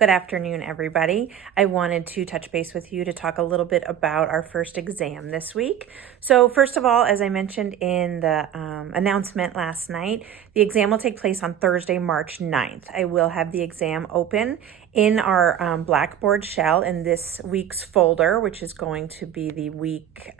Good afternoon, everybody. I wanted to touch base with you to talk a little bit about our first exam this week. So first of all, as I mentioned in the announcement last night, the exam will take place on Thursday, March 9th. I will have the exam open in our Blackboard shell in this week's folder, which is going to be the week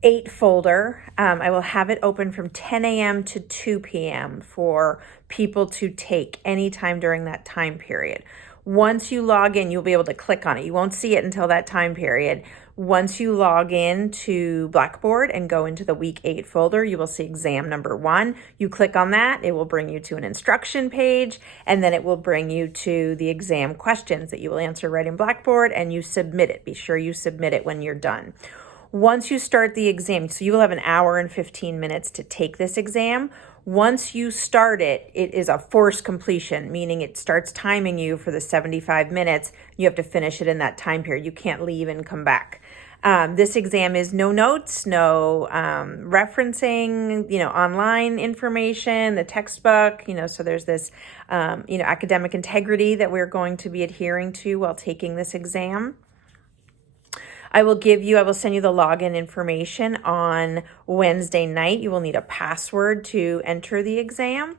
8 folder. I will have it open from 10 a.m. to 2 p.m. for people to take anytime during that time period. Once you log in, you'll be able to click on it. You won't see it until that time period. Once you log in to Blackboard and go into the week 8 folder, you will see exam number 1. You click on that, it will bring you to an instruction page, and then it will bring you to the exam questions that you will answer right in Blackboard, and you submit it. Be sure you submit it when you're done. Once you start the exam, so you will have an hour and 15 minutes to take this exam. Once you start it, it is a forced completion, meaning it starts timing you for the 75 minutes. You have to finish it in that time period. You can't leave and come back. This exam is no notes, no referencing, online information, the textbook, so there's this, academic integrity that we're going to be adhering to while taking this exam. I will send you the login information on Wednesday night. You will need a password to enter the exam.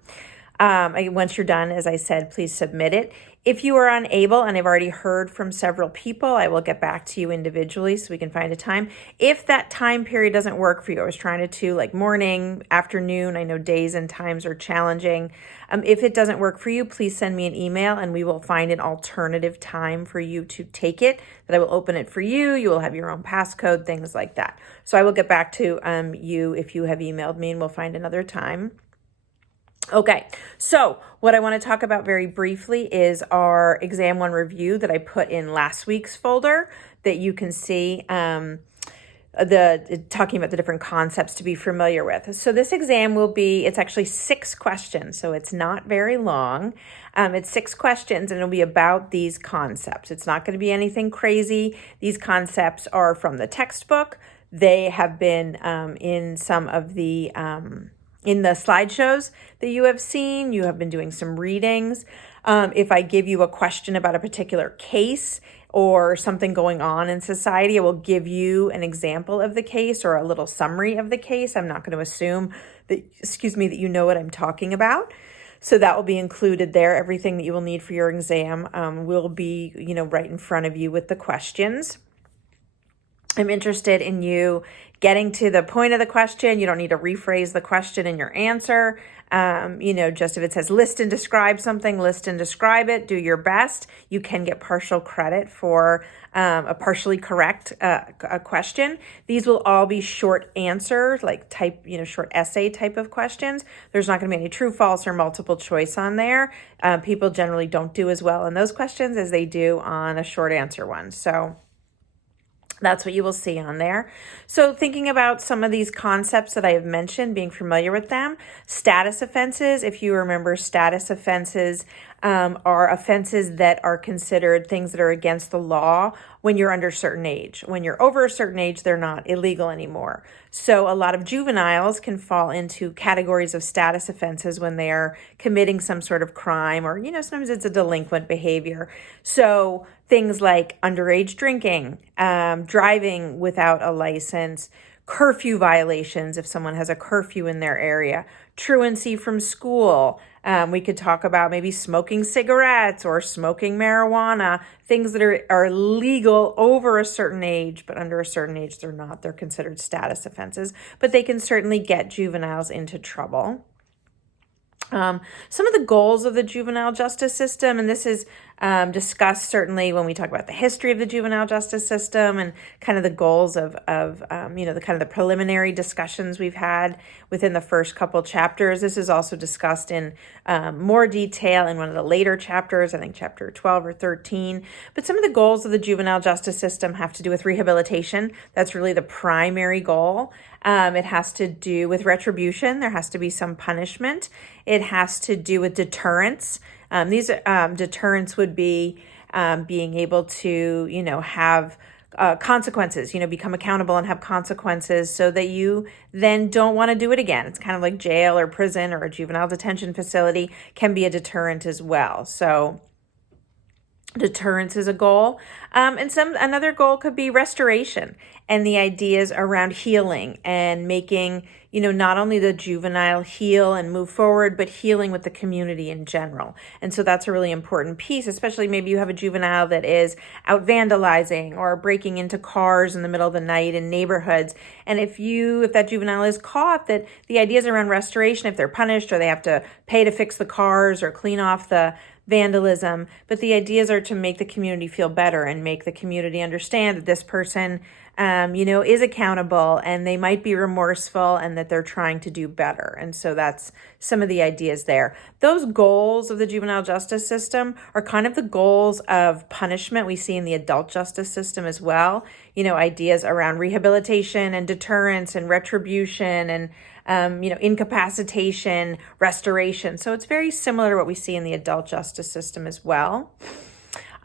Once you're done, as I said, please submit it. If you are unable, and I've already heard from several people, I will get back to you individually so we can find a time. If that time period doesn't work for you, I was trying to do like morning, afternoon. I know days and times are challenging. If it doesn't work for you, please send me an email and we will find an alternative time for you to take it, that I will open it for you. You will have your own passcode, things like that. So I will get back to you if you have emailed me, and we'll find another time. Okay, so what I want to talk about very briefly is our Exam 1 review that I put in last week's folder that you can see talking about the different concepts to be familiar with. So this exam it's actually 6 questions, so it's not very long. It's 6 questions and it'll be about these concepts. It's not going to be anything crazy. These concepts are from the textbook. They have been in some of the in the slideshows that you have seen. You have been doing some readings. If I give you a question about a particular case or something going on in society, I will give you an example of the case or a little summary of the case. I'm not going to assume that you know what I'm talking about. So that will be included there. Everything that you will need for your exam will be, right in front of you with the questions. I'm interested in you getting to the point of the question. You don't need to rephrase the question in your answer. Just if it says list and describe something, list and describe it, do your best. You can get partial credit for a partially correct a question. These will all be short answer, short essay type of questions. There's not going to be any true, false, or multiple choice on there. People generally don't do as well in those questions as they do on a short answer one. So that's what you will see on there. So thinking about some of these concepts that I have mentioned, being familiar with them, status offenses, if you remember, status offenses are offenses that are considered things that are against the law when you're under a certain age. When you're over a certain age, they're not illegal anymore. So a lot of juveniles can fall into categories of status offenses when they are committing some sort of crime, or, sometimes it's a delinquent behavior. So things like underage drinking, driving without a license, curfew violations if someone has a curfew in their area, truancy from school. We could talk about maybe smoking cigarettes or smoking marijuana, things that are legal over a certain age, but under a certain age they're not. They're considered status offenses, but they can certainly get juveniles into trouble. Some of the goals of the juvenile justice system, and this is discussed certainly when we talk about the history of the juvenile justice system and kind of the goals of the preliminary discussions we've had within the first couple chapters. This is also discussed in more detail in one of the later chapters, I think chapter 12 or 13. But some of the goals of the juvenile justice system have to do with rehabilitation. That's really the primary goal. It has to do with retribution. There has to be some punishment. It has to do with deterrence. These deterrence would be being able to, have consequences, become accountable and have consequences so that you then don't want to do it again. It's kind of like jail or prison or a juvenile detention facility can be a deterrent as well. So Deterrence is a goal. And another goal could be restoration and the ideas around healing and making, not only the juvenile heal and move forward, but healing with the community in general. And so that's a really important piece, especially maybe you have a juvenile that is out vandalizing or breaking into cars in the middle of the night in neighborhoods. And if that juvenile is caught, that the ideas around restoration, if they're punished or they have to pay to fix the cars or clean off the vandalism, but the ideas are to make the community feel better and make the community understand that this person, is accountable and they might be remorseful and that they're trying to do better. And so that's some of the ideas there. Those goals of the juvenile justice system are kind of the goals of punishment we see in the adult justice system as well. Ideas around rehabilitation and deterrence and retribution and incapacitation, restoration. So it's very similar to what we see in the adult justice system as well.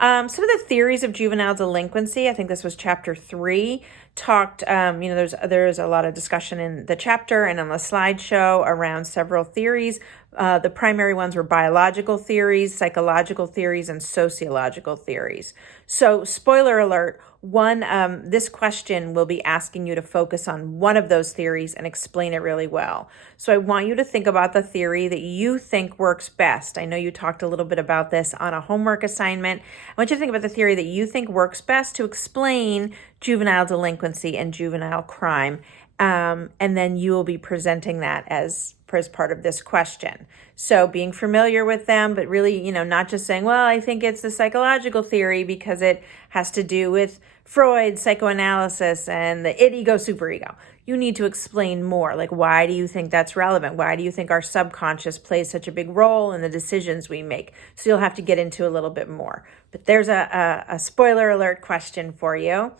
Some of the theories of juvenile delinquency, I think this was chapter 3, talked, there's a lot of discussion in the chapter and on the slideshow around several theories. The primary ones were biological theories, psychological theories, and sociological theories. So spoiler alert, this question will be asking you to focus on one of those theories and explain it really well. So I want you to think about the theory that you think works best. I know you talked a little bit about this on a homework assignment. I want you to think about the theory that you think works best to explain juvenile delinquency and juvenile crime. And then you will be presenting that as part of this question. So being familiar with them, but really, not just saying, well, I think it's the psychological theory because it has to do with Freud's psychoanalysis and the id-ego, superego. You need to explain more. Like, why do you think that's relevant? Why do you think our subconscious plays such a big role in the decisions we make? So you'll have to get into a little bit more. But there's a spoiler alert question for you.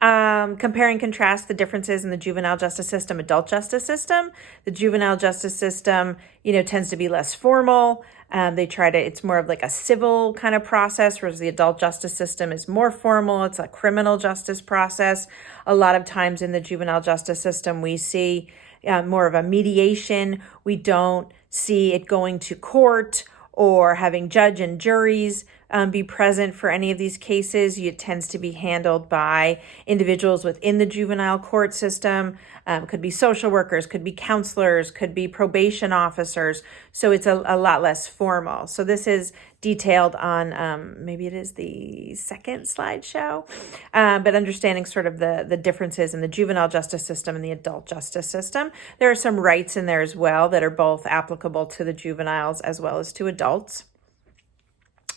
Compare and contrast the differences in the juvenile justice system, adult justice system. The juvenile justice system, tends to be less formal. It's more of like a civil kind of process, whereas the adult justice system is more formal. It's a criminal justice process. A lot of times in the juvenile justice system, we see more of a mediation. We don't see it going to court or having judge and juries be present for any of these cases. It tends to be handled by individuals within the juvenile court system. Could be social workers, could be counselors, could be probation officers. So it's a lot less formal. So this is detailed on, maybe it is the second slideshow, but understanding sort of the differences in the juvenile justice system and the adult justice system. There are some rights in there as well that are both applicable to the juveniles as well as to adults.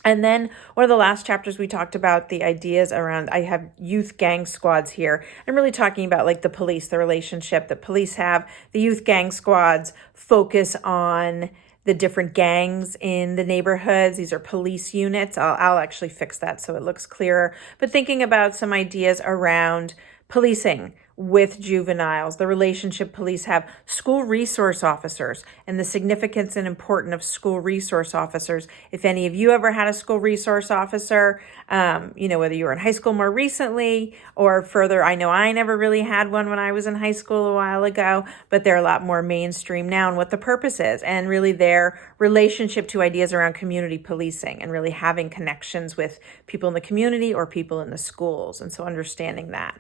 And then one of the last chapters we talked about the ideas around, I have youth gang squads here. I'm really talking about like the police, the relationship that police have. The youth gang squads focus on the different gangs in the neighborhoods. These are police units. I'll actually fix that so it looks clearer. But thinking about some ideas around policing with juveniles, the relationship police have, school resource officers, and the significance and importance of school resource officers. If any of you ever had a school resource officer, whether you were in high school more recently or further, I know I never really had one when I was in high school a while ago, but they're a lot more mainstream now and what the purpose is, and really their relationship to ideas around community policing and really having connections with people in the community or people in the schools. And so understanding that.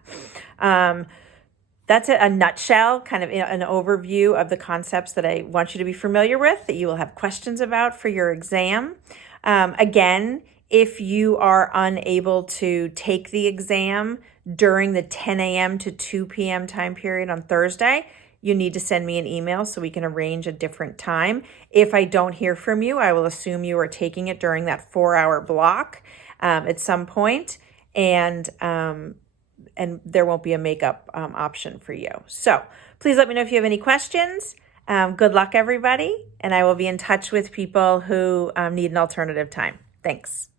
That's a nutshell, kind of an overview of the concepts that I want you to be familiar with, that you will have questions about for your exam. Again, if you are unable to take the exam during the 10 a.m. to 2 p.m. time period on Thursday, you need to send me an email so we can arrange a different time. If I don't hear from you, I will assume you are taking it during that 4-hour block at some point, and there won't be a makeup option for you. So please let me know if you have any questions. Good luck, everybody, and I will be in touch with people who need an alternative time. Thanks.